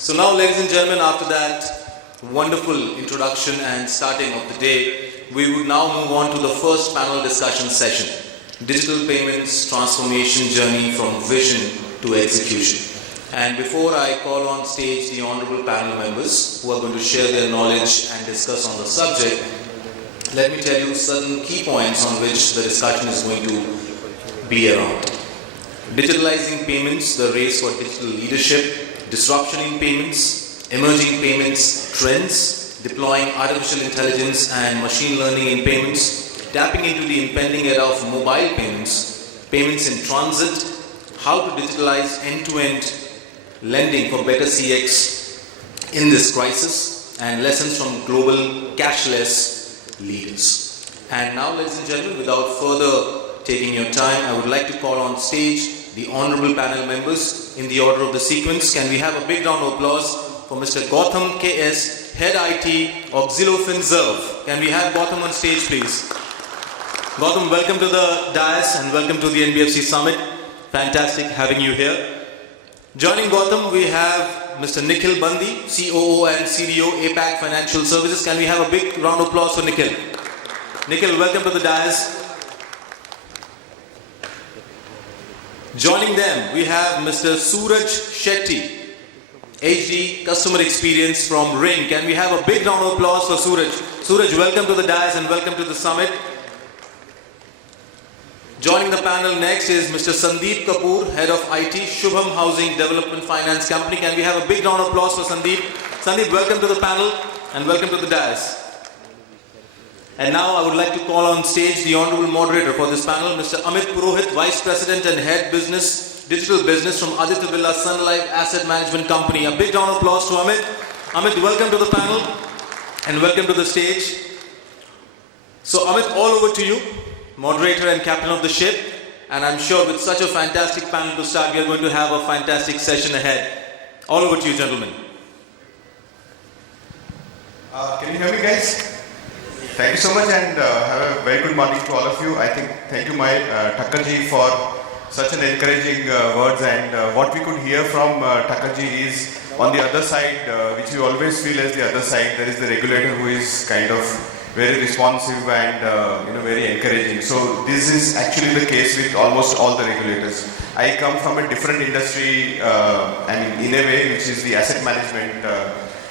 So now, ladies and gentlemen, after that wonderful introduction and starting of the day, we would now move on to the first panel discussion session, Digital Payments Transformation Journey from Vision to Execution. And before I call on stage the honorable panel members who are going to share their knowledge and discuss on the subject, let me tell you certain key points on which the discussion is going to be around. Digitalizing payments, the race for digital leadership, disruption in payments, emerging payments trends, deploying artificial intelligence and machine learning in payments, tapping into the impending era of mobile payments, payments in transit, how to digitalize end-to-end lending for better CX in this crisis, and lessons from global cashless leaders. And now, ladies and gentlemen, without further taking your time, I would like to call on stage the honorable panel members in the order of the sequence. Can we have a big round of applause for Mr. Goutham KS, Head IT, Auxilo Finserve. Can we have Goutham on stage, please? Goutham, welcome to the dais and welcome to the NBFC Summit. Fantastic having you here. Joining Goutham, we have Mr. Nikhil Bandi, COO and CDO, APAC Financial Services. Can we have a big round of applause for Nikhil? Nikhil, welcome to the dais. Joining them, we have Mr. Suraj Shetty, HD Customer Experience from Ring. Can we have a big round of applause for Suraj? Suraj, welcome to the dais and welcome to the summit. Joining the panel next is Mr. Sandeep Kapoor, Head of IT, Shubham Housing Development Finance Company. Can we have a big round of applause for Sandeep? Sandeep, welcome to the panel and welcome to the dais. And now I would like to call on stage the honorable moderator for this panel, Mr. Amit Purohit, Vice President and Head Business, Digital Business from Aditya Birla Sunlife Asset Management Company. A big round of applause to Amit. Amit, welcome to the panel and welcome to the stage. So Amit, all over to you, moderator and captain of the ship. And I'm sure with such a fantastic panel to start, we are going to have a fantastic session ahead. All over to you, gentlemen. Can you hear me, guys? Thank you so much and have a very good morning to all of you. Thank you, my Thakurji, for such an encouraging words, and what we could hear from Thakurji is on the other side, which we always feel as the other side, there is the regulator who is kind of very responsive and very encouraging. So this is actually the case with almost all the regulators. I come from a different industry, in a way, which is the asset management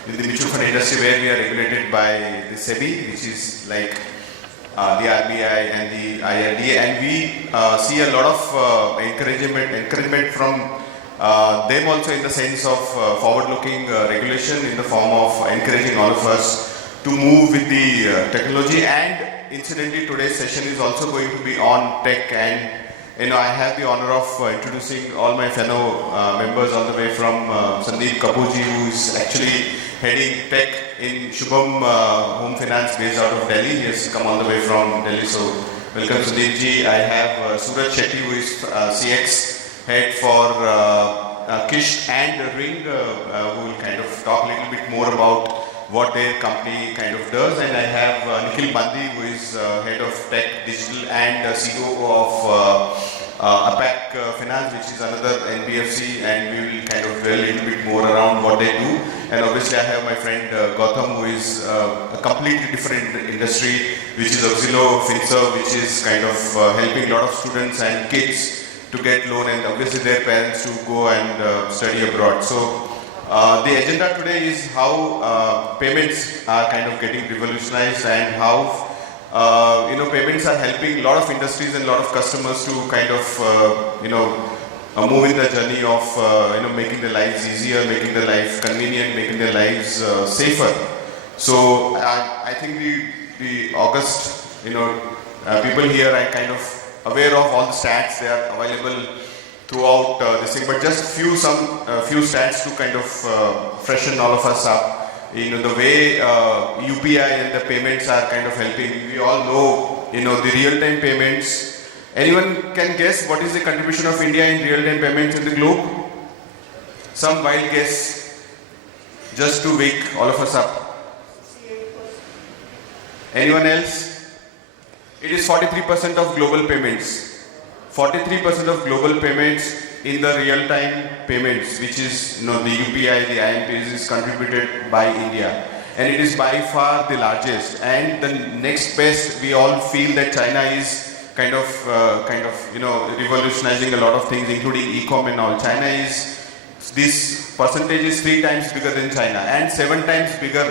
in the mutual fund industry, where we are regulated by the SEBI, which is like the RBI and the IRD, and we see a lot of encouragement from them also, in the sense of forward-looking regulation, in the form of encouraging all of us to move with the technology. And incidentally, today's session is also going to be on tech, and I have the honor of introducing all my fellow members all the way from Sandeep Kapoorji, who is actually heading tech in Shubham Home Finance based out of Delhi. He has come all the way from Delhi. So welcome Sandeepji. I have Suraj Shetty, who is CX head for Kish and Ring, who will kind of talk a little bit more about what their company kind of does. And I have Nikhil Bandi, who is head of tech, digital and COO of APAC Finance, which is another NBFC, and we will kind of dwell a little bit more around what they do. And obviously I have my friend Goutham, who is a completely different industry, which is Auxilo Finserve, which is kind of helping a lot of students and kids to get loan, and obviously their parents to go and study abroad. So the agenda today is how payments are kind of getting revolutionized, and how payments are helping a lot of industries and a lot of customers to kind of move in the journey of making their lives easier, making their life convenient, making their lives safer. So I think the August people here are kind of aware of all the stats. They are available throughout this thing, but just few stats to kind of freshen all of us up. The way UPI and the payments are kind of helping. We all know, the real-time payments. Anyone can guess what is the contribution of India in real-time payments in the globe? Some wild guess, just to wake all of us up. Anyone else? It is 43% of global payments. 43% of global payments in the real-time payments, which is the UPI, the IMPs is contributed by India, and it is by far the largest. And the next best, we all feel that China is kind of revolutionizing a lot of things, including e-com and all. China is, this percentage is 3 times bigger than China and 7 times bigger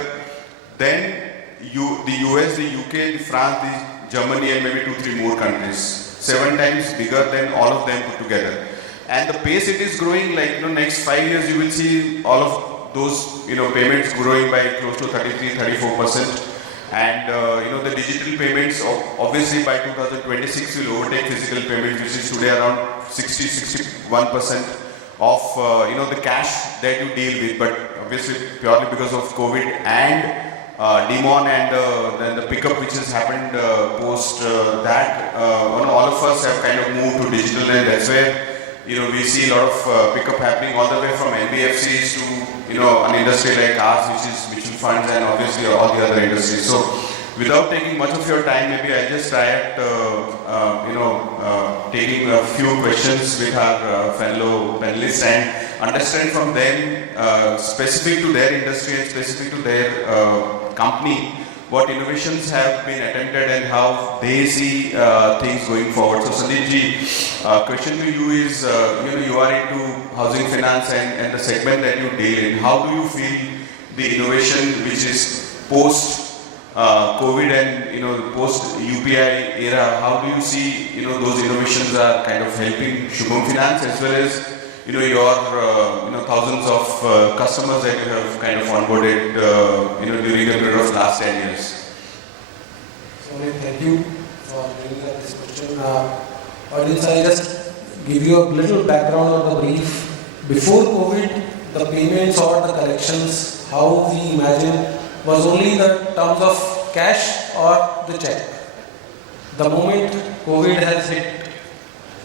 than the US, the UK, the France, the Germany, and maybe 2-3 more countries. 7 times bigger than all of them put together. And the pace it is growing, like next 5 years you will see all of those payments growing by close to 33-34%. And the digital payments obviously by 2026 will overtake physical payments, which is today around 60-61% of the cash that you deal with. But obviously purely because of COVID and demon and then the pickup which has happened post that, all of us have kind of moved to digital, and that's where we see a lot of pickup happening all the way from NBFCs to an industry like ours, which is mutual funds, and obviously all the other industries. So without taking much of your time, maybe I'll just try at taking a few questions with our fellow panelists and understand from them specific to their industry and specific to their company what innovations have been attempted and how they see things going forward. So Sandeep ji, question to you is, you are into housing finance and the segment that you deal in. How do you feel the innovation which is post COVID and post UPI era? How do you see those innovations are kind of helping Shubham Finance as well as your thousands of customers that you have kind of onboarded during the period of last 10 years? So thank you for bringing up this question. Audience, I just give you a little background or the brief. Before COVID, the payments or the collections, how we imagine, was only the terms of cash or the check. The moment COVID has hit,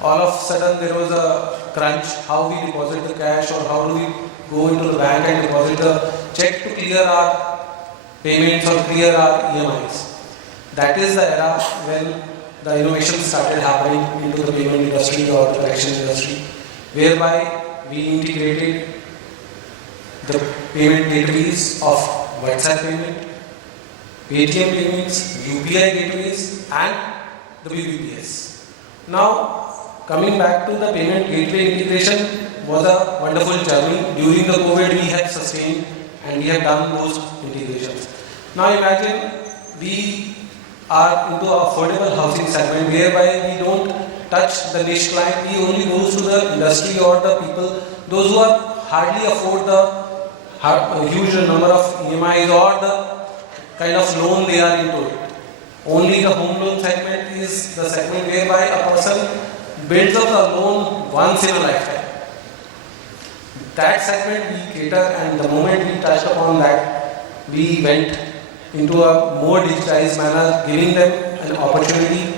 all of a sudden there was a crunch, how we deposit the cash or how do we go into the bank and deposit the check to clear our payments or clear our EMIs. That is the era when the innovation started happening into the payment industry or the collection industry, whereby we integrated the payment gateways of WhatsApp payment, Paytm payments, UPI gateways and the BBPS. Now, coming back to the payment gateway integration was a wonderful journey. During the COVID, we have sustained and we have done those integrations. Now imagine we are into a affordable housing segment whereby we don't touch the niche client, we only goes to the industry or the people, those who are hardly afford the huge number of EMIs or the kind of loan they are into it. Only the home loan segment is the segment whereby a person builds up a loan once in a lifetime. That segment we cater, and the moment we touched upon that, we went into a more digitized manner, giving them an opportunity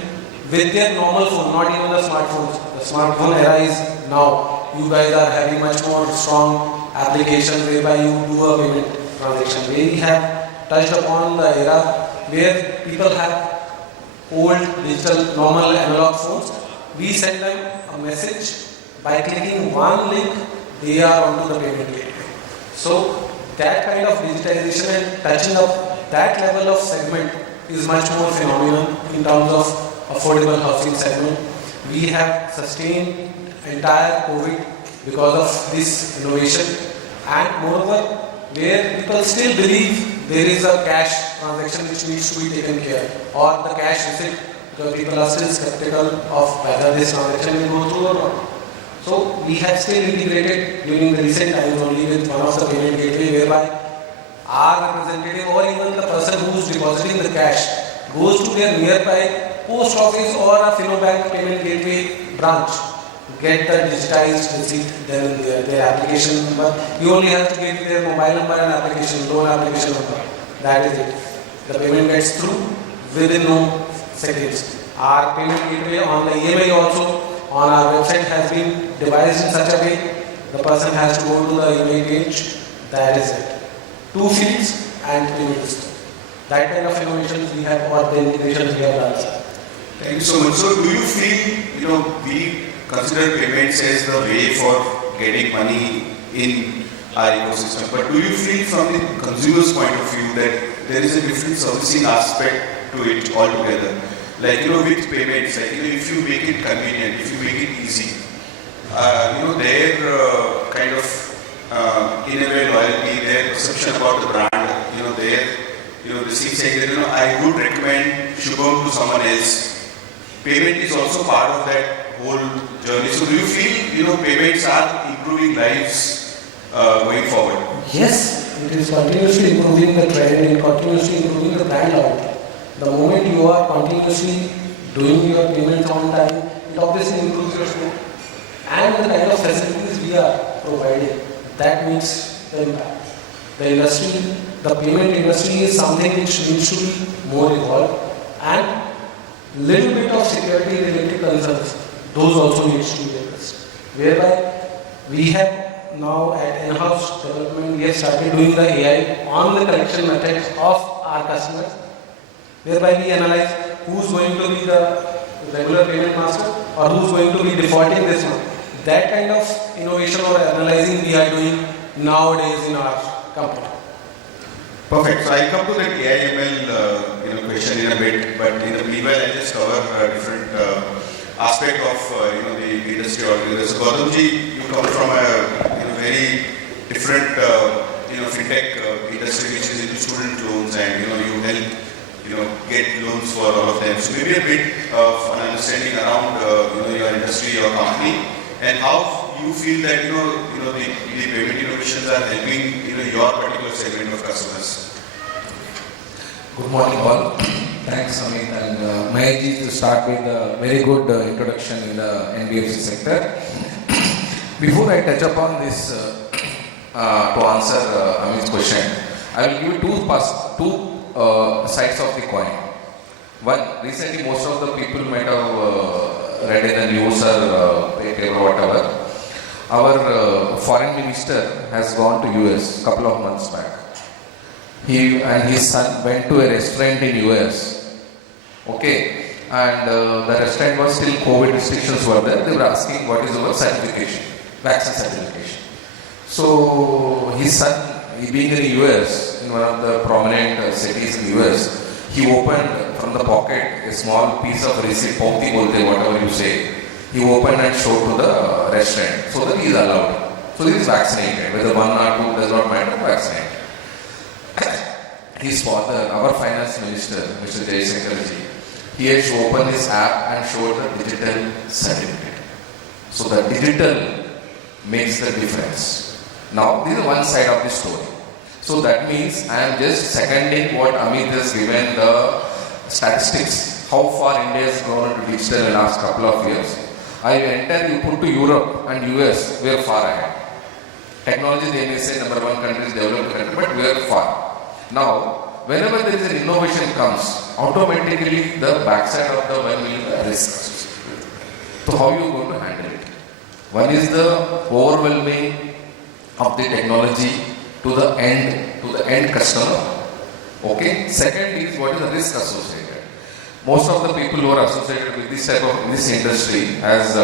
with their normal phone, not even the smartphones. The smartphone era is now. You guys are having much more strong applications whereby you do a payment transaction. We have touched upon the era where people have old digital normal analog phones. We send them a message by clicking one link, they are onto the payment gateway. So that kind of digitization and touching up that level of segment is much more phenomenal in terms of affordable housing segment. We have sustained entire COVID because of this innovation, and moreover, where people still believe there is a cash transaction which needs to be taken care of, or the cash receipt, because people are still skeptical of whether this transaction will go through or not. So we have still integrated during the recent times only with one of the payment gateway whereby our representative or even the person who is depositing the cash goes to their nearby post office or a FinoBank payment gateway branch, get the digitized receipt, then their application number. You only have to give their mobile number and application, loan application number. That is it. The payment gets through within no seconds. Our payment gateway on the EMI also on our website has been devised in such a way the person has to go to the EMI page. That is it. 2 fields and payment system. That kind of innovations we have, or the integrations we have done. Thank you so much. So do you feel, we consider payments as the way for getting money in our ecosystem. But do you feel from the consumer's point of view that there is a different servicing aspect to it altogether? Like, with payments, like, if you make it convenient, if you make it easy, their kind of, in a way, loyalty, their perception about the brand, the thing saying that, I would recommend Shubham to someone else. Payment is also part of that whole journey. So do you feel, payments are improving lives going forward? Yes, it is continuously improving the trend and continuously improving the brand loyalty. The moment you are continuously doing your payments on time, it obviously improves your score. And the kind of facilities we are providing, that makes the impact. The industry, the payment industry is something which needs to be more evolved, and little bit of security related concerns, those also needs to be addressed. Whereby we have now at in-house development, we have started doing the AI on the collection methods of our customers, whereby we analyze who's going to be the regular payment master or who's going to be defaulting this month. That kind of innovation or analyzing we are doing nowadays in our company. Perfect. So I'll come to the AI/ML question in a bit, but in the meanwhile I'll just cover a different aspect of the industry altogether. So Goutham ji, you come from a very different fintech industry which is into student loans, and you help get loans for all of them. So maybe a bit of an understanding around your industry, your company, and how you feel that the payment innovations are helping your particular segment of customers. Good morning all. Thanks Amit, and may I to start with a very good introduction in the NBFC sector. Before I touch upon this to answer Amit's question, I will give you two sides of the coin. One, recently most of the people might have read in the news or paper or whatever. Our foreign minister has gone to US a couple of months back. He and his son went to a restaurant in US. Okay, and the restaurant was still COVID restrictions were there. They were asking what is our certification, vaccine certification. So his son, being in the US, in one of the prominent cities in the US, he opened from the pocket a small piece of receipt, pauti bolte, whatever you say. He opened and showed to the restaurant so that he is allowed. So he is vaccinated, whether one or two does not matter, vaccinated. His father, our finance minister, Mr. Jaishankarji, he has opened his app and showed the digital certificate. So the digital makes the difference. Now, this is one side of the story. So that means I am just seconding what Amit has given the statistics, how far India has grown into digital in the last couple of years. You put to Europe and US, we are far ahead. Technology, they may say number one country is developed country, but we are far. Now, whenever there is an innovation comes, automatically the backside of the one will be the risk. So how you going to handle it? One is the overwhelming of the technology to the end customer. Okay. Second is what is the risk associated. Most of the people who are associated with this type of this industry, as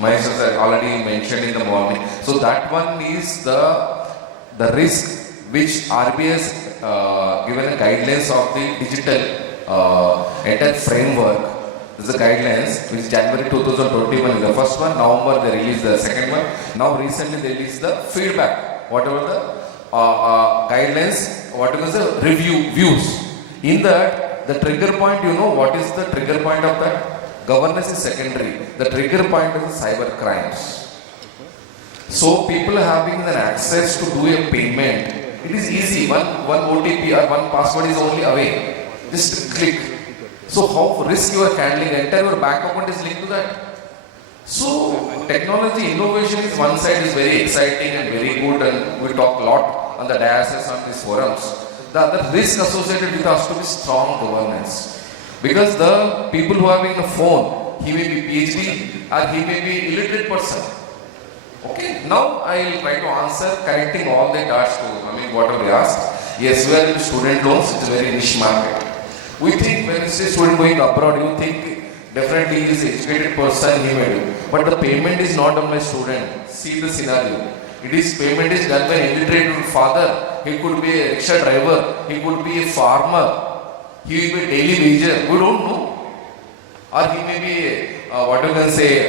myself already mentioned in the morning. So that one is the risk which RBI has given a guidelines of the digital entire framework. This is the guidelines which January 2021 is the first one. November they released the second one. Now recently they released the feedback. Whatever the guidelines, whatever the review views. In that, the trigger point, what is the trigger point of that? Governance is secondary. The trigger point is the cyber crimes. So people having an access to do a payment, it is easy. One OTP or one password is only away. Just click. So how risk you are handling, entire your bank account is linked to that. So technology innovation is one side is very exciting and very good, and we talk a lot on the diocese on these forums. The other risk associated with us to be strong governance. Because the people who are having a phone, he may be PhD or he may be illiterate person. Okay, now I will try to answer connecting all the dots to whatever we asked. Yes, we are in student loans, it's a very niche market. We think when you say student going abroad, you think definitely he is an educated person, he may do. but the payment is not done by student. See the scenario. Payment is done by illiterate father. He could be a rickshaw driver. He could be a farmer. He will be a daily wager. We don't know. Or he may be,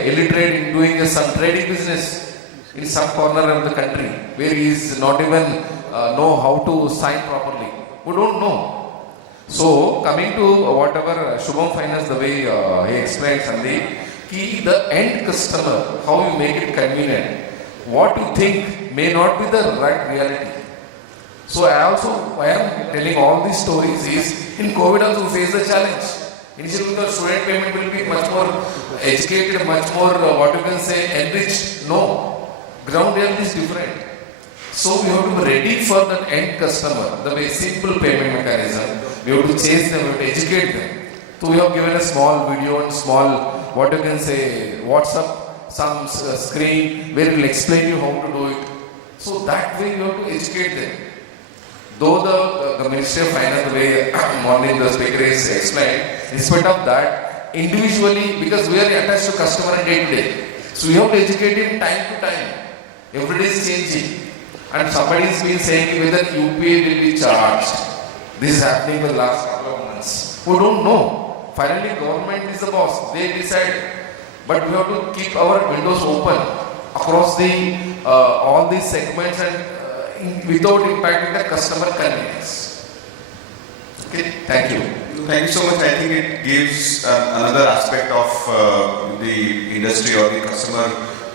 illiterate in doing some trading business in some corner of the country where he is not even know how to sign properly. We don't know. So coming to whatever Shubham Finance, the way he explained, Sandeep, the end customer, how you make it convenient, what you think may not be the right reality. So I am telling all these stories is in COVID also we face the challenge. Initially the student payment will be much more educated, much more enriched. No, ground reality is different. So we have to be ready for the end customer, the very simple payment mechanism. We have to chase them, we have to educate them. So we have given a small video and small, WhatsApp, some screen where it will explain you how to do it. So that way you have to educate them. Though the Ministry of Finance, the way morning the speaker is explained, in spite of that, individually, because we are attached to customer and day to day. So we have to educate him time to time. Every day is changing. And somebody has been saying whether UPI will be charged. This is happening for the last couple of months. We don't know. Finally, government is the boss. They decide. But we have to keep our windows open across all these segments and without impacting the customer convenience. Okay, thank you. Thank you so much. I think it gives another aspect of the industry or the customer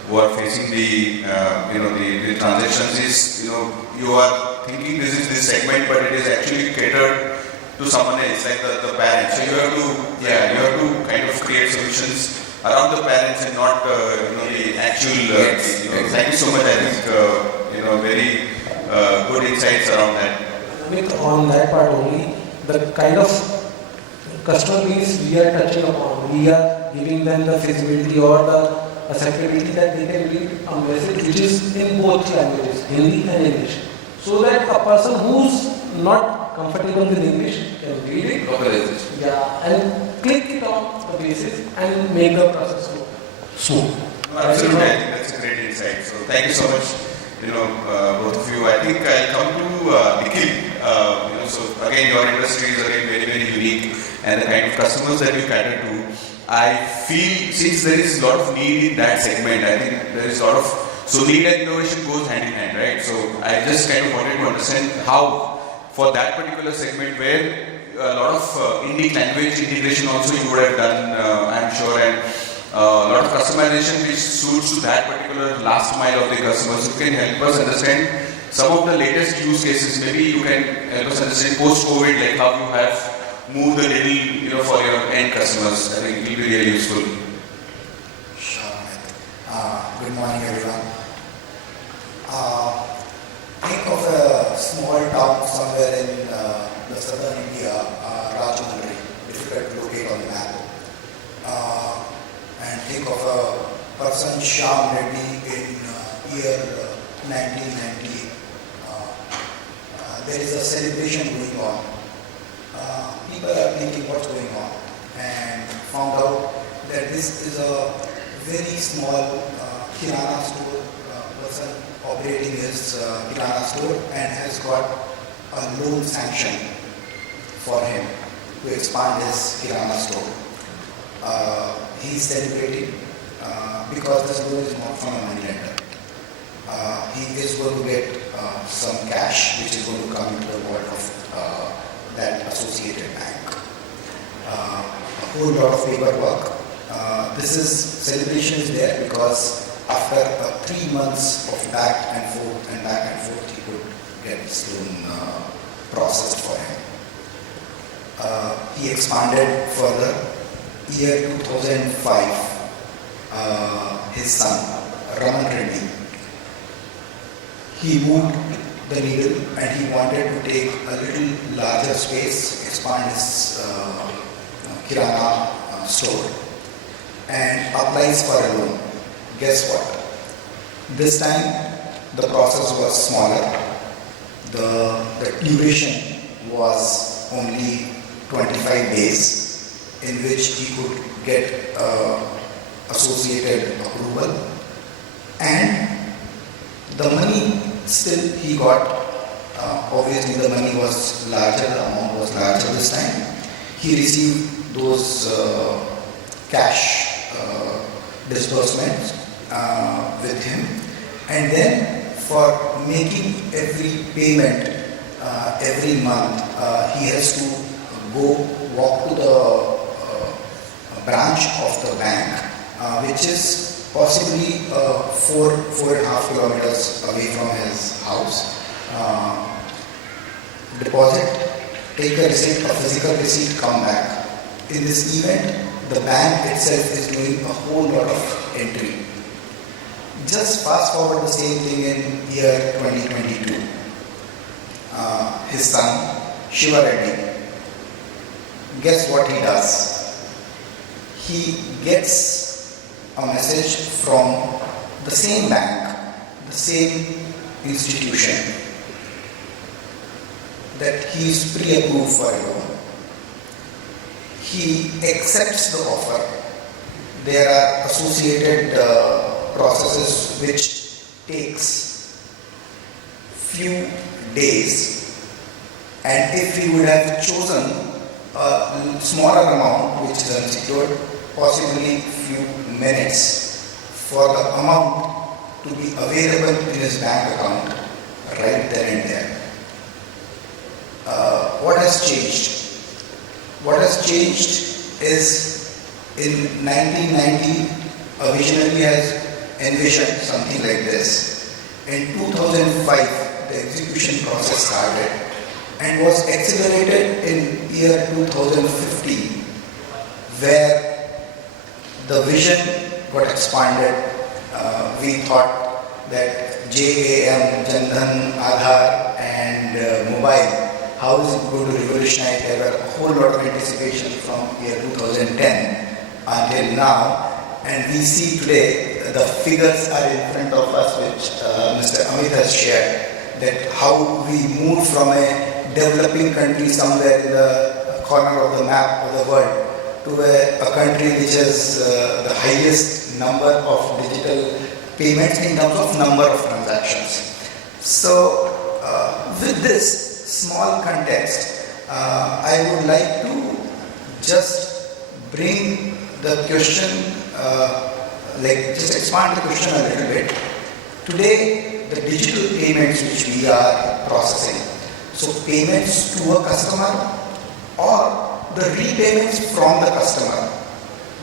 who are facing the transactions is, you are thinking this is this segment, but it is actually catered to someone else, like the parents. So you have to kind of create solutions around the parents and not the actual. Yes, Thank you so much. I think very good insights around that. Amit, on that part only, the kind of customer base we are touching upon, we are giving them the feasibility or the acceptability that they can read a message which is in both languages, Hindi and English, so that a person who's not comfortable with English can read it, and click it on the basis and make the process go smooth. Absolutely, I think that's a great insight. So thank you so much, both of you. I think I'll come to Nikhil. So again, your industry is again very, very unique, and the kind of customers that you cater to, I feel since there is a lot of need in that segment, I think there is a lot of, so need and innovation goes hand in hand, right? So I just kind of wanted to understand how, for that particular segment where a lot of Indic language integration also you would have done, I'm sure, and a lot of customization which suits to that particular last mile of the customers. You can help us understand some of the latest use cases. Maybe you can help us understand post-COVID, like how you have moved the needle, for your end customers. I think it will be really useful. Sure. Good morning, everyone. Think of a small town somewhere in the southern India, Rajahmundry, difficult to locate on the map. And think of a person, Shyam Reddy, in year 1998. There is a celebration going on. People are thinking what's going on, and found out that this is a very small kirana store person operating his kirana store and has got a loan sanction for him to expand his kirana store. He is celebrating because this loan is not from a money lender. He is going to get some cash which is going to come into the wallet of that associated bank. A whole lot of paperwork. Celebration is there because after 3 months of back and forth, he could get this loan processed for him. He expanded further. Year 2005, his son, Raman Reddy, he moved the needle and he wanted to take a little larger space, expand his kirana store, and applies for a loan. Guess what? This time the process was smaller. The duration was only 25 days in which he could get associated approval, and the money still he got. Obviously, the money was larger, the amount was larger this time. He received those cash disbursements with him, and then for making every payment every month, he has to go walk to the branch of the bank, which is possibly 4.5 kilometers away from his house. Deposit, take a receipt, a physical receipt, come back. In this event, the bank itself is doing a whole lot of entry. Just fast forward the same thing in year 2022. His son, Shiva Reddy, guess what he does? He gets a message from the same bank, the same institution, that he is pre-approved for a loan. He accepts the offer. There are associated processes which takes few days, and if he would have chosen a smaller amount which is unsecured, possibly few minutes for the amount to be available in his bank account right there and there. What has changed? What has changed is in 1990, a visionary has envisioned something like this. In 2005, the execution process started and was accelerated in year 2015, where the vision got expanded. We thought that JAM, Jan Dhan, Aadhaar and mobile, how is it going to revolutionize? There were a whole lot of anticipation from year 2010 until now, and we see today the figures are in front of us, which Mr. Amit has shared, that how we moved from a developing country somewhere in the corner of the map of the world to a country which has the highest number of digital payments in terms of number of transactions. So with this small context, I would like to just bring the question, just expand the question a little bit. Today, the digital payments which we are processing, so payments to a customer or the repayments from the customer,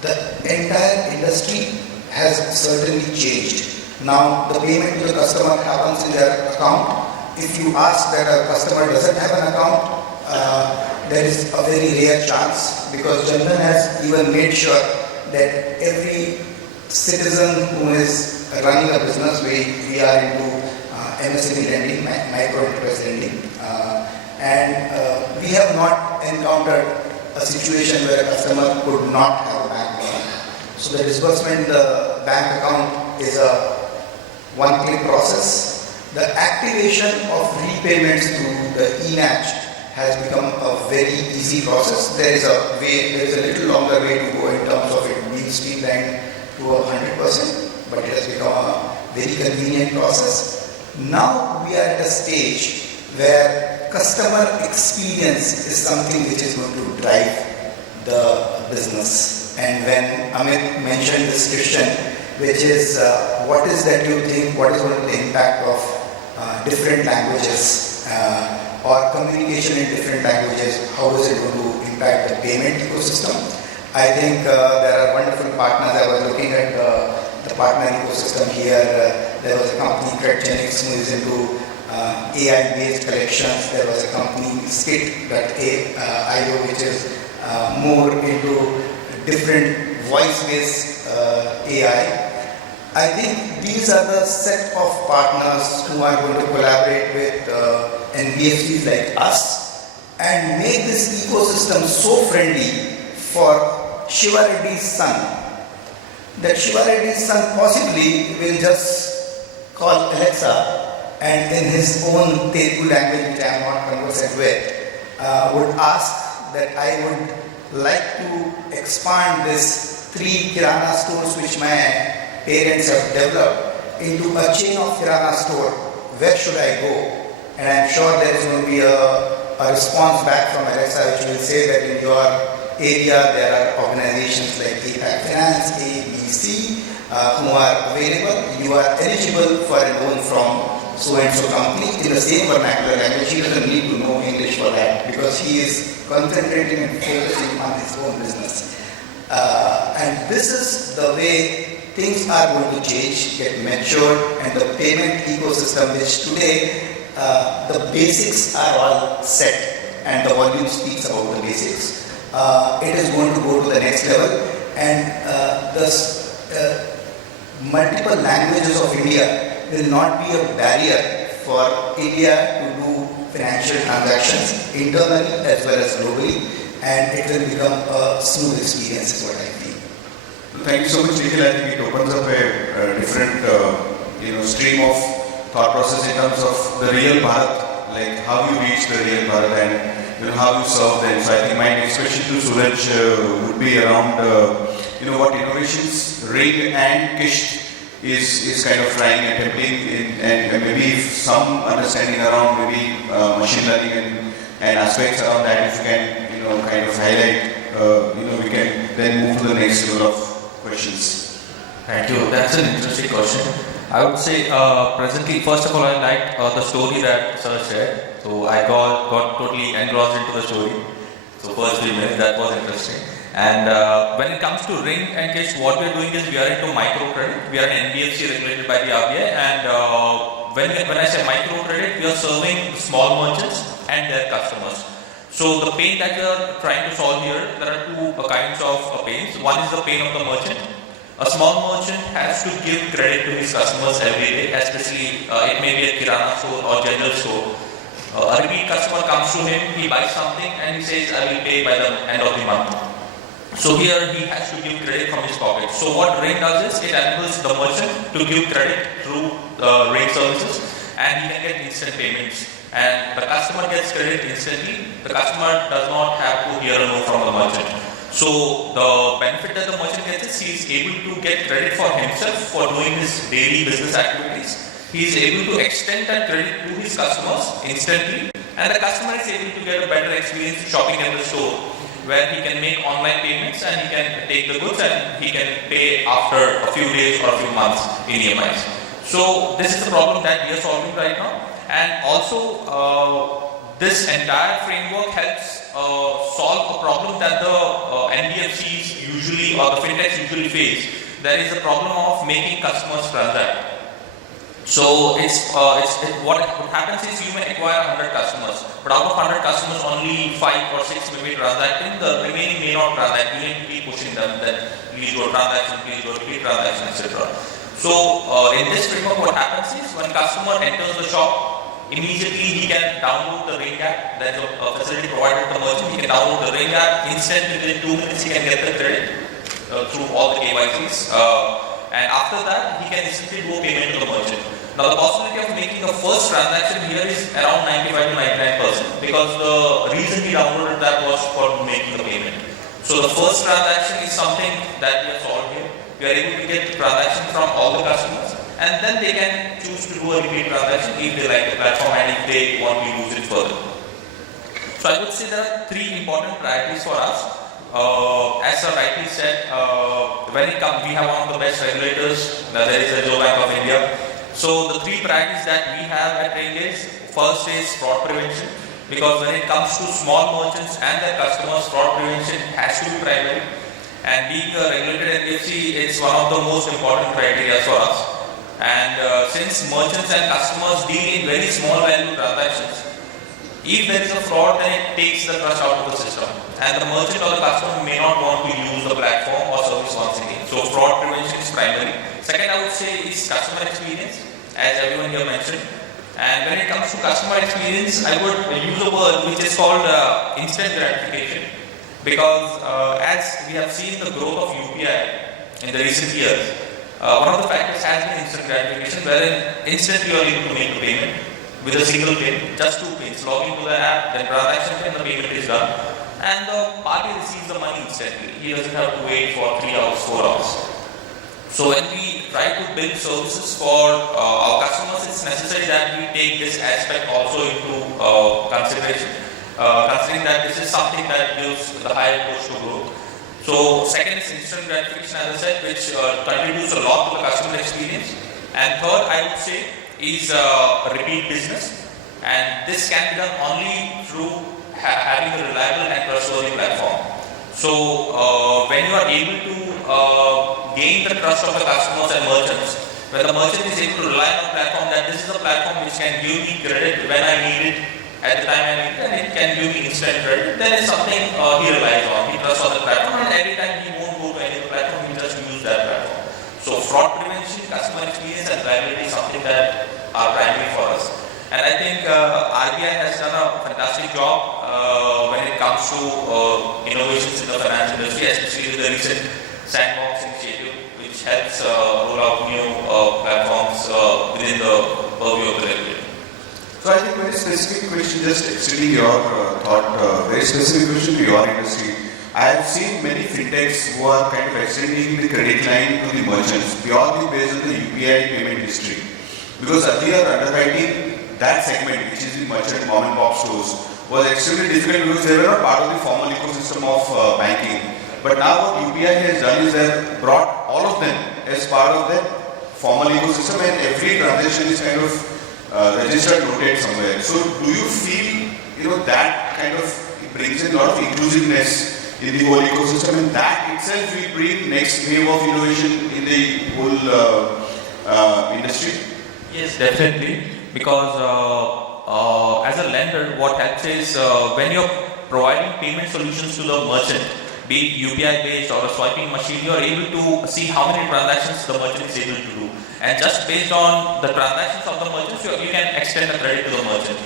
the entire industry has certainly changed. Now, the payment to the customer happens in their account. If you ask that a customer doesn't have an account, there is a very rare chance, because Jan Dhan has even made sure that every citizen who is running a business, we are into MSME lending, micro enterprise lending, and we have not encountered a situation where a customer could not have a bank account. So the disbursement in the bank account is a one-click process. The activation of repayments through the eNACH has become a very easy process. There is a little longer way to go in terms of it being streamlined to 100%, but it has become a very convenient process. Now we are at a stage where customer experience is something which is going to drive the business. And when Amit mentioned this question, which is what is that you think, what is going to be the impact of different languages or communication in different languages, how is it going to impact the payment ecosystem? I think there are wonderful partners. I was looking at the partner ecosystem here. There was a company, Synnex, who is into AI-based collections. There was a company, Skit.io, which is more into different voice-based AI. I think these are the set of partners who are going to collaborate with NBFCs like us and make this ecosystem so friendly for Shiva Reddy's son, that Shiva Reddy's son possibly will just call Alexa and in his own Telugu language, which I am not conversant with, would ask that I would like to expand this 3 Kirana stores which my parents have developed into a chain of Kirana store. Where should I go? And I'm sure there is going to be a response back from Alexa which will say that in your area there are organizations like APAC Finance, A, B, C who are available. You are eligible for a loan from so and so company in the same vernacular language. He doesn't need to know English for that because he is concentrating and focusing on his own business. And this is the way things are going to change, get matured, and the payment ecosystem, which today the basics are all set and the volume speaks about the basics. It is going to go to the next level, and the multiple languages of India will not be a barrier for India to do financial transactions internally as well as globally, and it will become a smooth experience is what I feel. Thank you so much, Nikhil. I think it opens up a different stream of thought process in terms of the real Bharat, like how you reach the real Bharat and how you serve them. So I think my next question to Suraj would be around what innovations Ring and Kisht is kind of trying and attempting and maybe some understanding around maybe machine learning and aspects around that. If you can kind of highlight, we can then move to the next level of questions. Thank you. That's an interesting question. I would say presently, first of all, I liked the story that Sir shared. So I got totally engrossed into the story. So first 3 minutes, that was interesting. And when it comes to Ring and Kish, what we are doing is we are into microcredit. We are an NBFC regulated by the RBI, and when I say microcredit, we are serving small merchants and their customers. So the pain that we are trying to solve here, there are 2 kinds of pains. One is the pain of the merchant. A small merchant has to give credit to his customers every day, especially it may be a Kirana store or general store. A repeat customer comes to him, he buys something and he says, I will pay by the end of the month. So here he has to give credit from his pocket. So what Ring does is, it enables the merchant to give credit through Ring services, and he can get instant payments. And the customer gets credit instantly. The customer does not have to hear a no from the merchant. So the benefit that the merchant gets is he is able to get credit for himself for doing his daily business activities. He is able to extend that credit to his customers instantly, and the customer is able to get a better experience shopping in the store, where he can make online payments and he can take the goods and he can pay after a few days or a few months in EMIs. So this is the problem that we are solving right now, and also this entire framework helps solve a problem that the NBFCs usually or the fintechs usually face. There is a problem of making customers transact. So what happens is you may acquire 100 customers, but out of 100 customers, only 5 or 6 may be transacting. The remaining may not transact. You need to be pushing them that please do a transaction, please do a repeat transaction, etc. So in this framework, what happens is when customer enters the shop, immediately he can download the Ring app. There is a facility provided to the merchant. He can download the Ring app instantly. Within 2 minutes, he can get the credit through all the KYCs. And after that, he can instantly do a payment to the merchant. Now, the possibility of making the first transaction here is around 95 to 99%, because the reason we downloaded that was for making the payment. So the first transaction is something that we have solved here. We are able to get the transaction from all the customers, and then they can choose to do a repeat transaction if they like the platform and if they want to use it further. So I would say there are 3 important priorities for us. As Sir rightly said, when it comes, we have one of the best regulators. There is the Reserve Bank of India. So the 3 priorities that we have at Ring is, first is fraud prevention, because when it comes to small merchants and their customers, fraud prevention has to be primary. And being a regulated NBFC, it's one of the most important criteria for us. And since merchants and customers deal in very small value transactions, if there is a fraud, then it takes the trust out of the system, and the merchant or the customer may not want to use the platform or service once again. So fraud prevention is primary. Second, I would say, is customer experience, as everyone here mentioned. And when it comes to customer experience, I would use a word which is called instant gratification, because as we have seen the growth of UPI in the recent years, one of the factors has been instant gratification, wherein instantly you are able to make a payment with a single pin, just 2 pins. Log into the app, then transaction pin, the payment is done. and the party receives the money instantly. He doesn't have to wait for 3 hours, 4 hours. So when we try to build services for our customers, it's necessary that we take this aspect also into consideration, considering that this is something that gives the higher push to growth. So second is instant gratification, as I said, which contributes a lot to the customer experience. And third, I would say, is repeat business. And this can be done only through having a reliable and trustworthy platform. So when you are able to gain the trust of the customers and merchants, when the merchant is able to rely on a platform that this is a platform which can give me credit when I need it, at the time I need it, and it can give me instant credit, then it's something he relies on. He trusts on the platform, and every time he won't go to any other platform, he just use that platform. So fraud prevention, customer experience and reliability is something that are primary for us. And I think RBI has done a fantastic job when it comes to innovations in the finance industry, especially with the recent sandbox initiative, which helps roll out new platforms within the purview of the regulator. So I think very specific question, just extending your thought, very specific question to your industry. I have seen many fintechs who are kind of extending the credit line to the merchants purely based on the UPI payment history. Because earlier underwriting that segment, which is the merchant mom and pop stores, was extremely difficult because they were not part of the formal ecosystem of banking. But now what UPI has done is they have brought all of them as part of the formal ecosystem, and every transaction is kind of registered, noted somewhere. So do you feel, that kind of brings in a lot of inclusiveness in the whole ecosystem, and that itself will bring next wave of innovation in the whole industry? Yes, definitely. Because as a lender, what helps is when you're providing payment solutions to the merchant, be it UPI based or a swiping machine, you are able to see how many transactions the merchant is able to do. And just based on the transactions of the merchants, you can extend the credit to the merchant.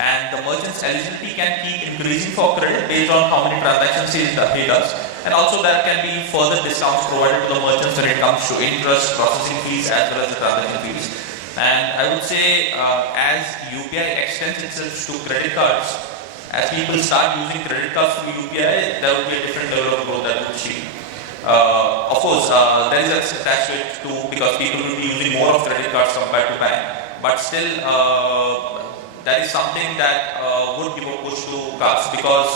And the merchant's eligibility can keep increasing for credit based on how many transactions he does. And also there can be further discounts provided to the merchants when it comes to interest, processing fees as well as the transaction fees. And I would say as UPI extends itself to credit cards, as people start using credit cards through UPI, there would be a different level of growth that would see. Of course, there is a attached to it too, because people will be using more of credit cards compared to bank. But still, that is something that would give a push to cards, because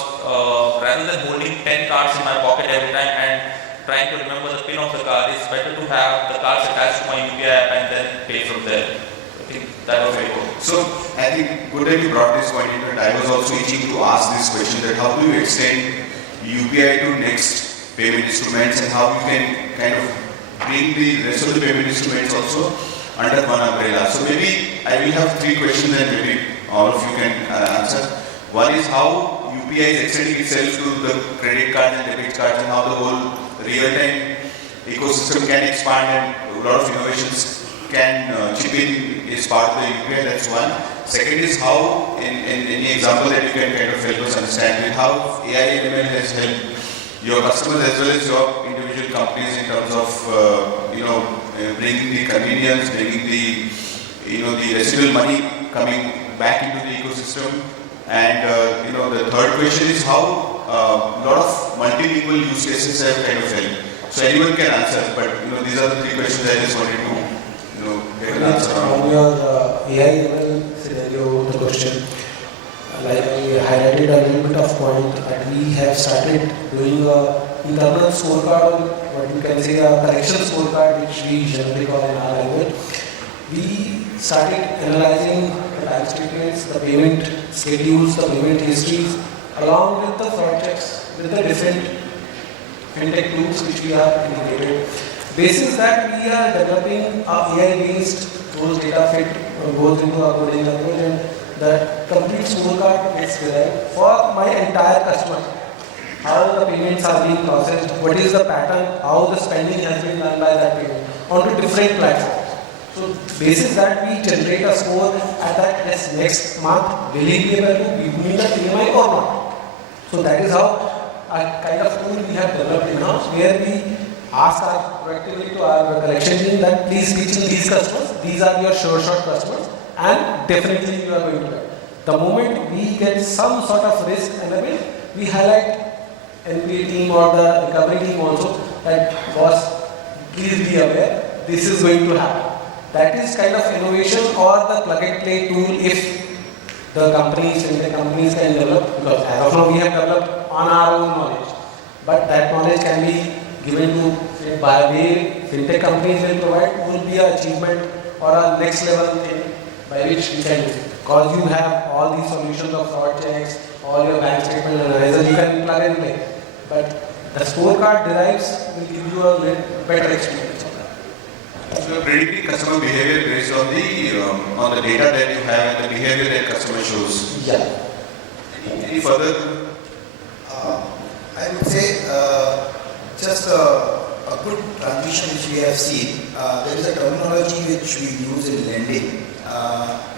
rather than holding 10 cards in my pocket every time and trying to remember the pin of the card, it's better to have the cards attached to my UPI app and then pay from there. I think that was very good. So I think good that you brought this point into it. I was also itching to ask this question, that how do you extend UPI to next payment instruments, and how you can kind of bring the rest of the payment instruments also under one umbrella. So maybe I will have 3 questions and maybe all of you can answer. One is how UPI is extending itself to the credit cards and debit cards, and how the whole real-time ecosystem can expand and a lot of innovations can chip in as part of the UPI. That's one. Second is how, in any example that you can kind of help us understand, with how AI ML has helped your customers as well as your individual companies in terms of bringing the convenience, bringing the the residual money coming back into the ecosystem. And the third question is how a lot of multilingual use cases have kind of helped. So anyone can answer, but these are the 3 questions I just wanted to get an answer on. On your AI ML scenario, the question, like I highlighted a little bit of point that we have started doing a internal scorecard, or what you can say a correction scorecard, which we generally call in our language. We started analyzing the bank statements, the payment schedules, the payment histories, along with the fraud checks, with the different fintech tools which we are integrated. Basis that we are developing a AI-based those data fit goes into our coding language, and the complete scorecard gets derived for my entire customer. How the payments are being processed, what is the pattern, how the spending has been done by that payment onto different platforms. So basis that we generate a score at that next month, will he be able to give me the EMI or not? So that is how a kind of tool we have developed in-house, where we ask proactively to our collection team that please reach in these customers, these are your sure shot customers, and definitely you are going to get. The moment we get some sort of risk element, we highlight NPA team or the recovery team also that boss, please be aware, this is going to happen. That is kind of innovation or the plug and play tool if the companies, fintech companies can develop, because as of now we have developed on our own knowledge. But that knowledge can be given to, by way fintech companies will provide, will be an achievement or a next level thing by which we can do. Because you have all these solutions of fraud checks, all your bank statement analysis, you can plug and play. But the scorecard derives will give you a better experience on that. So you're predicting customer behavior based on the data that you have and the behavior that customer shows. Yeah. Any further? I would say just a good transition which we have seen. There is a terminology which we use in lending,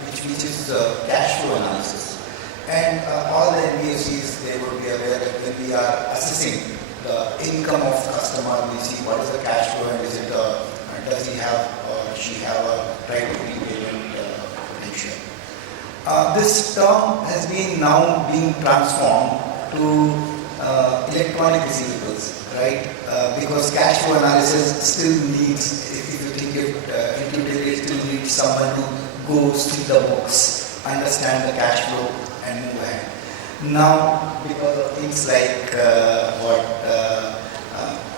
which is cash flow analysis. And all the NBFCs, they would be aware that when we are assessing the income of the customer, we see what is the cash flow and is it does he have or she have a right to repayment potential. This term has been now being transformed to electronic receivables, right? Because cash flow analysis still needs, if you think intuitively, it still needs someone to go see the books, understand the cash flow and move ahead. Now, because of things like what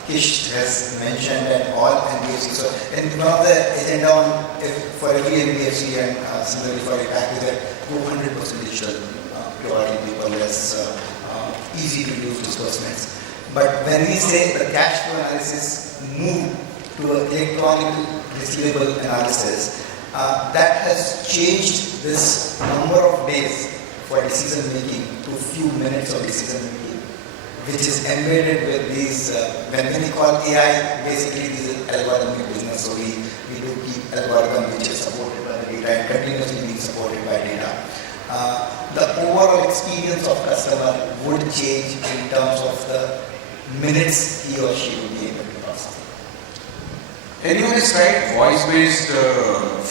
Kish has mentioned and all NBFCs, so and one of the agenda for every NBFC and similarly for APAC is that go 100% digital, providing paperless, easy to use disbursements. But when we say the cash flow analysis move to an electronic receivable analysis, that has changed this number of days for decision making to few minutes of decision making, which is embedded with these, when we call AI, basically this is algorithmic business. So we do keep algorithm which is supported by the data and continuously being supported by data. The overall experience of customer would change in terms of the minutes he or she would be able to process. Anyone has tried voice-based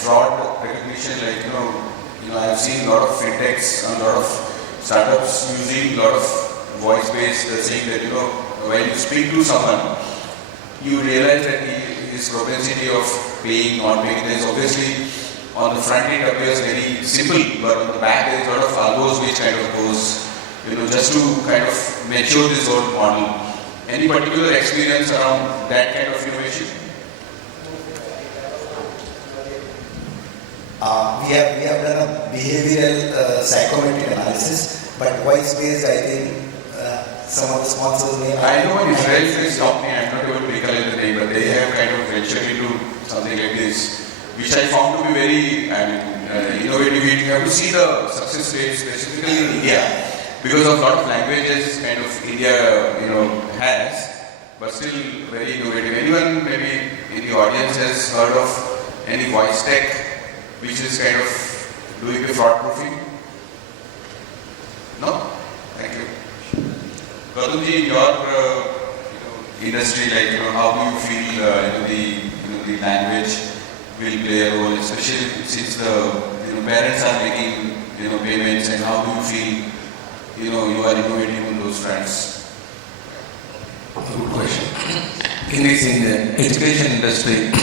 fraud recognition? Like, I have seen a lot of fintechs, a lot of startups using a lot of voice-based saying that, when you speak to someone, you realize that his propensity of paying, not paying, is obviously on the front it appears very simple, but on the back there is a lot of algos which kind of goes, just to kind of mature this whole model. Any particular experience around that kind of innovation? We have done a behavioral psychometric analysis, but voice-based, I think some of the sponsors may. I know an Israeli-based company, I'm not able to recollect the name, but they have kind of ventured into something like this, which I found to be very innovative. You have to see the success rate specifically in India, because of a lot of languages kind of India has, but still very innovative. Anyone maybe in the audience has heard of any voice tech which is kind of doing the fraud proofing? No? Thank you. Goutham ji, in your industry, like how do you feel the language will play a role, especially since the parents are making payments, and how do you feel you are innovating on those fronts? Good question. In the education industry,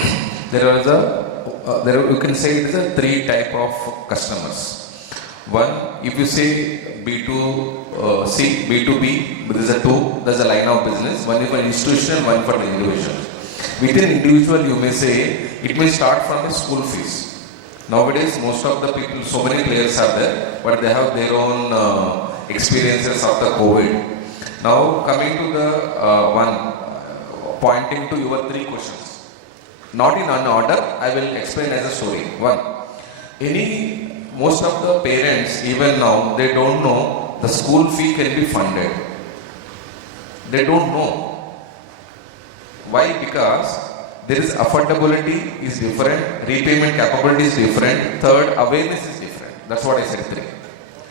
you can say it is a three type of customers. One, if you say B2C, B2B, there is a two, there is a line of business. One is for institutional, one for the individual. Within individual, you may say, it may start from the school fees. Nowadays, most of the people, so many players are there, but they have their own experiences of the COVID. Now, coming to the pointing to your three questions. Not in an order, I will explain as a story. One, most of the parents, even now, they don't know the school fee can be funded. They don't know. Why? Because there is affordability is different, repayment capability is different, third, awareness is different. That's what I said, three.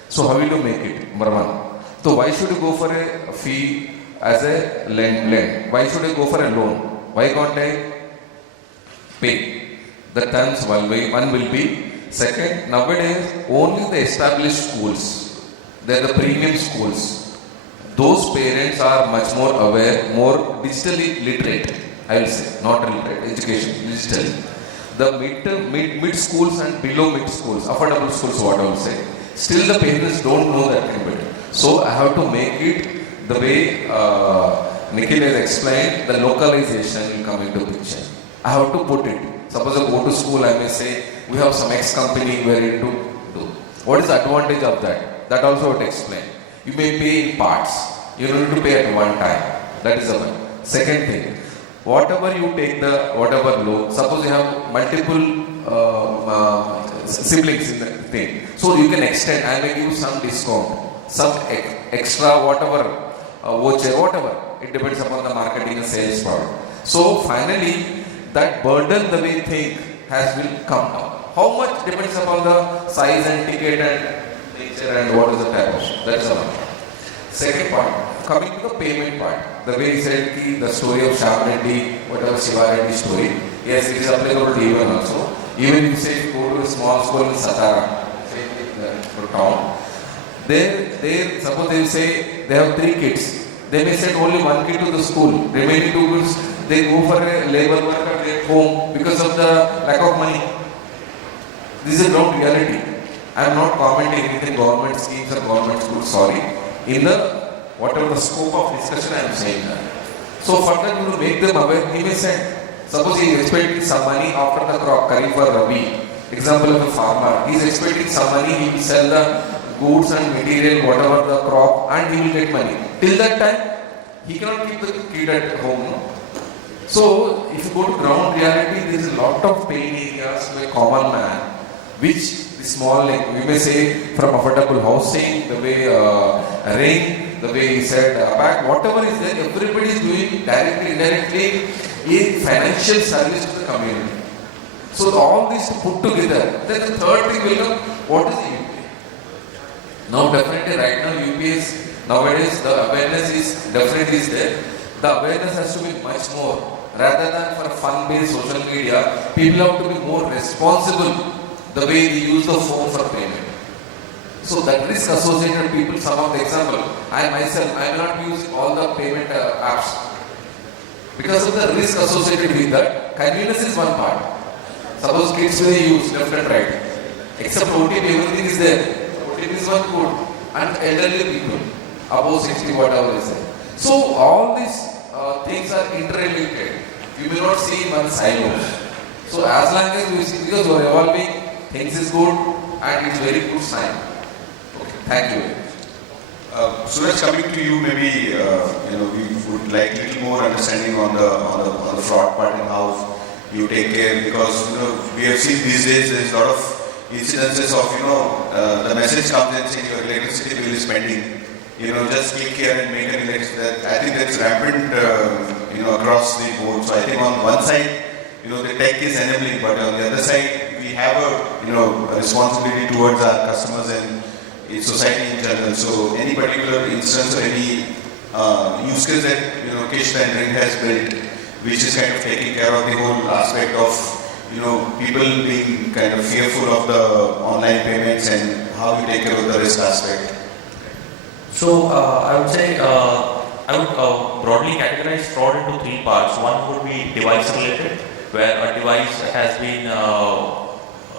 So how will you make it? Number one. So why should you go for a fee as a lend? Why should I go for a loan? Why can't I pay? The terms one will be. Second, nowadays only the established schools, they are the premium schools. those parents are much more aware, more digitally literate, I will say, not illiterate, education, digitally. The mid schools and below mid schools, affordable schools, what I will say, still the parents don't know that thing better. So I have to make it the way Nikhil has explained, the localization will come into picture. I have to put it. Suppose I go to school, I may say, we have some X company where you do. What is the advantage of that? That also I have to explain. You may pay in parts. You don't need to pay at one time. That is the one. Second thing, whatever you take whatever loan, suppose you have multiple siblings in the thing. So you can extend, I may give some discount, some extra whatever, voucher, whatever. It depends upon the marketing and sales part. So finally, that burden the way think will come down. How much depends upon the size and ticket and nature and what is the type of. That is the one. Second part, coming to the payment part. The way he said the story of Shyam Reddy, whatever Shiva Reddy story, yes, it is applicable to even also. Even if you say you go to a small school in Satara, say town, there suppose they say they have 3 kids. They may send only 1 kid to the school. Remaining 2 kids, they go for a labor work at home because of the lack of money. This is ground reality. I am not commenting anything government schemes or government schools, sorry. In the whatever the scope of discussion I am saying that. So further you will make them aware, he may send. Suppose he is expecting some money after the crop, Kharif or Rabi. Example of a farmer. He is expecting some money, he will sell the goods and material, whatever the crop, and he will get money. Till that time, he cannot keep the kid at home. No? So, if you go to ground reality, there is a lot of pain areas to a common man, which the small, like we may say, from affordable housing, the way rain, the way he said, APAC, whatever is there, everybody is doing directly, indirectly a financial service to the community. So, all these put together, then the third thing will come, what is the UPI? Now, definitely right now, UPI is, nowadays, the awareness is definitely is there. The awareness has to be much more. Rather than for fun-based social media, people have to be more responsible the way they use the phone for payment. So that risk associated people, some of the example, I myself, I may not use all the payment apps. Because of the risk associated with that, convenience is one part. Suppose kids will use left and right. Except OTP, everything is there. OTP is one code. And elderly people, above 60, whatever is there. So all these things are interrelated. You may not see in one silo. So as long as you see, because you are evolving, things is good and it's very good sign. Okay, thank you. Suraj, coming to you, maybe we would like a little more understanding on the fraud part and how you take care, because we have seen these days there is a lot of incidences of the message comes and saying your electricity bill is pending. Just click here and make an election. I think that's rampant, across the board. So I think on one side, the tech is enabling, but on the other side, we have a responsibility towards our customers and in society in general. So any particular instance or any use case that Kish and Ring has built, which is kind of taking care of the whole aspect of people being kind of fearful of the online payments and how you take care of the risk aspect. So I would say I would broadly categorize fraud into 3 parts. One would be device related, where a device has been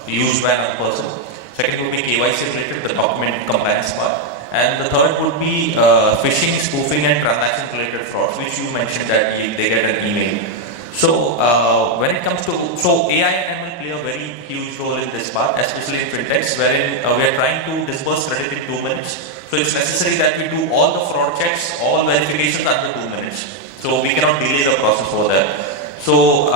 used by another person. Second would be KYC related, the document compliance part. And the third would be phishing, spoofing and transaction related frauds, which you mentioned that they get an email. So when it comes to, AI and ML play a very huge role in this part, especially in fintechs, wherein we are trying to disburse credit in 2 minutes. So it's necessary that we do all the fraud checks, all verifications under 2 minutes. So we cannot delay the process over there. So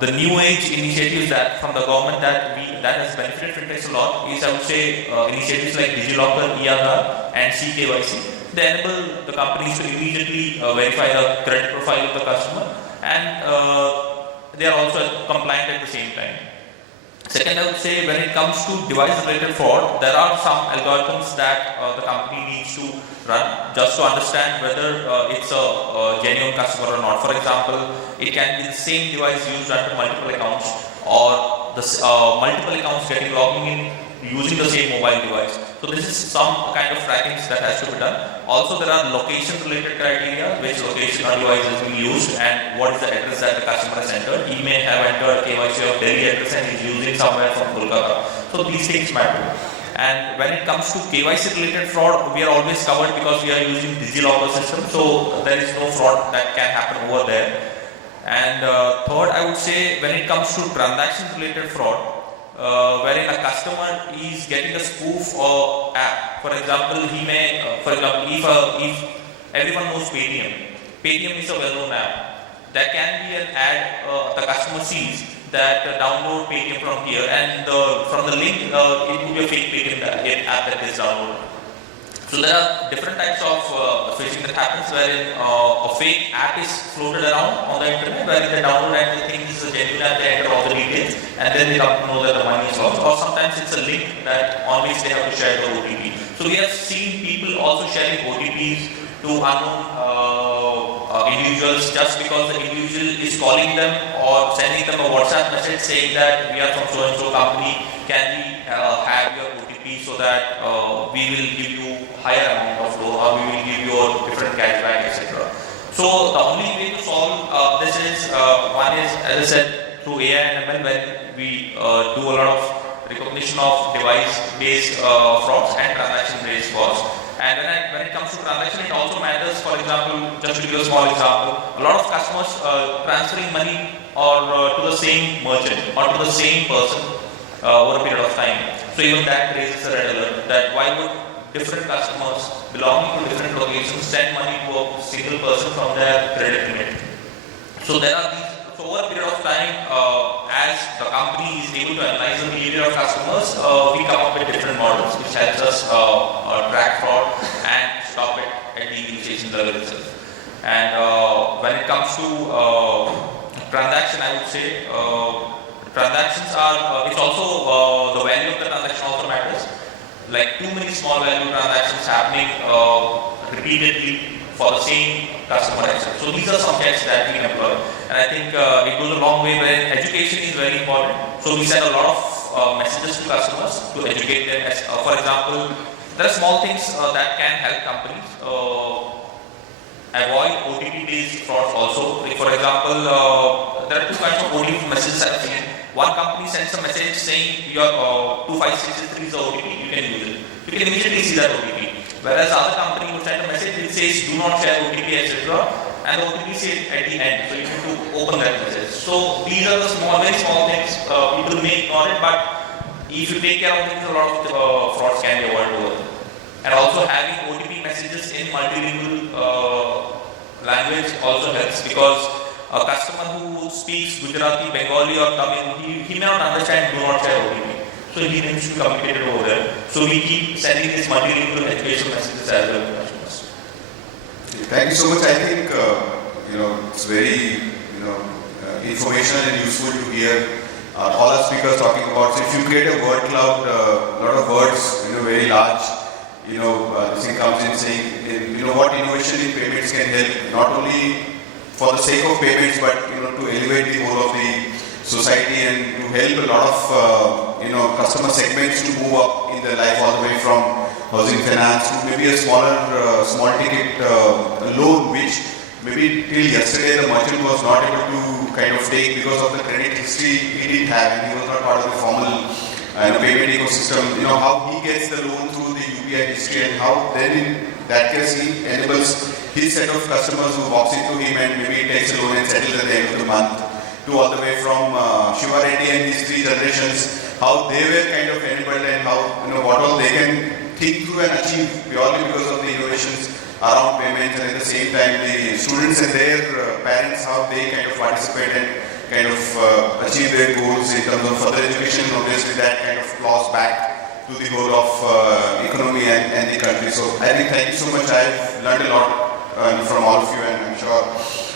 the new age initiatives that from the government that has benefited fintechs a lot is, I would say, initiatives like DigiLocker, ERR and CKYC. They enable the companies to immediately verify the credit profile of the customer, and they are also compliant at the same time. Second, I would say when it comes to device-related fraud, there are some algorithms that the company needs to run just to understand whether it's a genuine customer or not. For example, it can be the same device used under multiple accounts, or the multiple accounts getting logging in using the same mobile device. So this is some kind of tracking that has to be done. Also, there are location-related criteria, which location or device is being used, and what is the address that the customer has entered. He may have entered KYC of Delhi address and is using somewhere from Kolkata. So these things matter. And when it comes to KYC related fraud, we are always covered because we are using DigiLocker system. So there is no fraud that can happen over there. And third, I would say when it comes to transaction related fraud, wherein a customer is getting a spoof or app. For example, he may, if everyone knows Paytm is a well-known app. There can be an ad the customer sees that download Paytm from here, and from the link it will be a fake Paytm app that is downloaded. So there are different types of phishing that happens, wherein a fake app is floated around on the internet, wherein they download and they think this is a genuine app, they enter all the details, and then they come to know that the money is lost. Or sometimes it's a link that on which they have to share the OTP. So we have seen people also sharing OTPs to unknown individuals just because the individual is calling them or sending them a WhatsApp message saying that we are from so and so company, can we have your OTP so that we will give you higher amount of loan, or we will give you a different cashback, etc. So the only way to solve this is, one is, as I said, through AI and ML, when we do a lot of recognition of device-based frauds and transaction-based frauds. And when it comes to transaction, it also matters. For example, just to give a small example, a lot of customers transferring money or to the same merchant or to the same person over a period of time. So even that raises a red alert that why would different customers belonging to different locations send money to a single person from their credit limit. So there are these. So over a period of time, as the company is able to analyze the behavior of customers, we come up with different models which helps us track fraud and stop it at the initiation level itself. And when it comes to transaction, I would say transactions are, it's also the value of the transaction also matters. Like too many small value transactions happening repeatedly for the same customer access. So these are some checks that we employ, and I think it goes a long way where education is very important. So we send a lot of messages to customers to educate them. For example, there are small things that can help companies avoid OTP-based frauds also. Like for example, there are two kinds of OTP messages I've seen. One company sends a message saying your 2563 is the OTP, you can use it. You can immediately see that OTP. Whereas other company would send a message which says do not share OTP, etc. And the OTP is at the end, so you need to open that message. So these are the very small things people may ignore it, but if you take care of things, a lot of frauds can be avoided. And also having OTP messages in multilingual language also helps, because a customer who speaks Gujarati, Bengali or Tamil, he may not understand do not share OTP. So he needs to communicate it over there. So we keep sending these multilingual education messages as well to customers. Thank you so much. I think it's very informational and useful to hear all our speakers talking about. So if you create a word cloud, a lot of words, very large, this thing comes in saying, what innovation in payments can help, not only for the sake of payments, but to elevate the whole of the society and to help a lot of customer segments to move up in their life, all the way from housing finance to maybe a small ticket loan, which maybe till yesterday the merchant was not able to kind of take because of the credit history he didn't have, and he was not part of the formal payment ecosystem. How he gets the loan through the UPI history, and how then in that case he enables his set of customers who walks into him and maybe takes a loan and settles at the end of the month, to all the way from Shiva Reddy and his 3 generations, how they were kind of enabled, and how what all they can think through and achieve purely because of the innovations around payments, and at the same time the students and their parents, how they kind of participate and kind of achieve their goals in terms of further education. Obviously that kind of flows back to the whole of economy and the country. So I think thank you so much. I've learned a lot from all of you, and I'm sure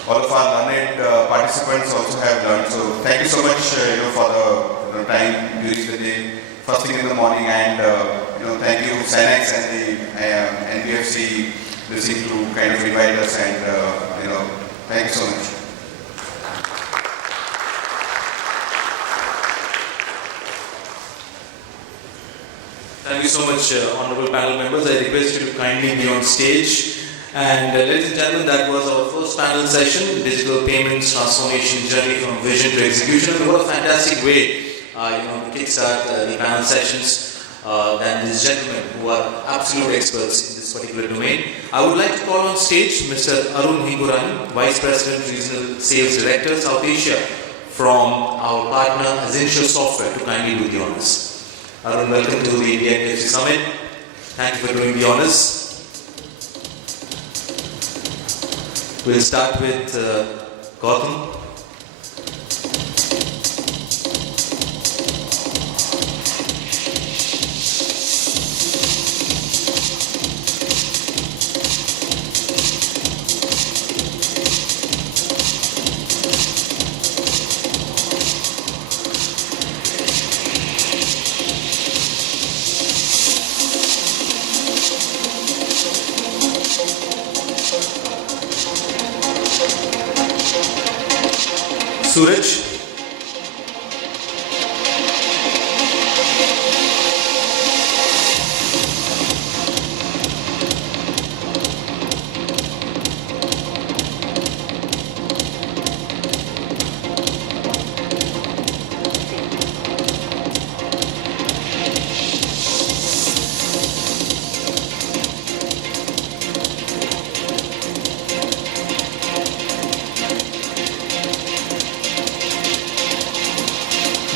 all of our learned participants also have learned. So thank you so much for the time during the day, first thing in the morning, and thank you Synnex and the NBFC listening to kind of invite us, and thank you so much. you so much, honorable panel members. I request you to kindly be on stage. And ladies and gentlemen, that was our first panel session, Digital Payments Transformation Journey from Vision to Execution. And what a fantastic way, to kickstart the panel sessions than these gentlemen who are absolute experts in this particular domain. I would like to call on stage Mr. Arun Hingurani, Vice President, Regional Sales Director, South Asia, from our partner Auxilo Software, to kindly do the honors. Arun, welcome to the India NBFC Summit. Thank you for doing the honors. We'll start with Goutham. Suraj.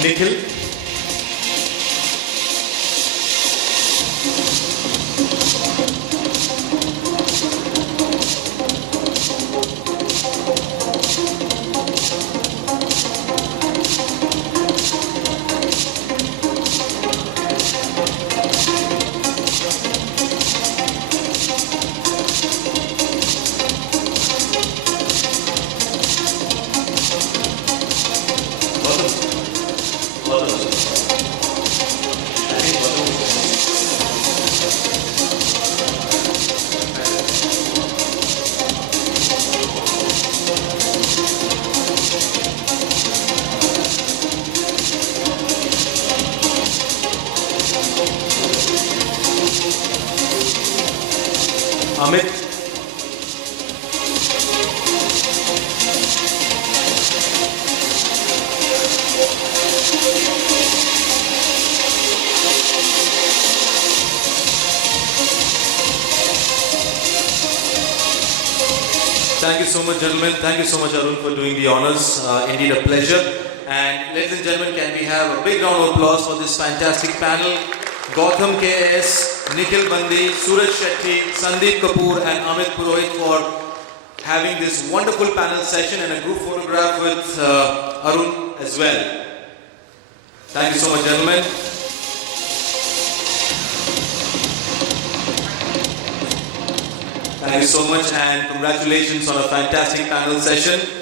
Nikhil. Amit. Thank you so much, gentlemen. Thank you so much, Arun, for doing the honors. Indeed a pleasure. And ladies and gentlemen, can we have a big round of applause for this fantastic panel? Goutham KS, Nikhil Bandi, Suraj Shetty, Sandeep Kapoor and Amit Purohit for having this wonderful panel session and a group photograph with Arun as well. Thank you so much, gentlemen. Thank you so much and congratulations on a fantastic panel session.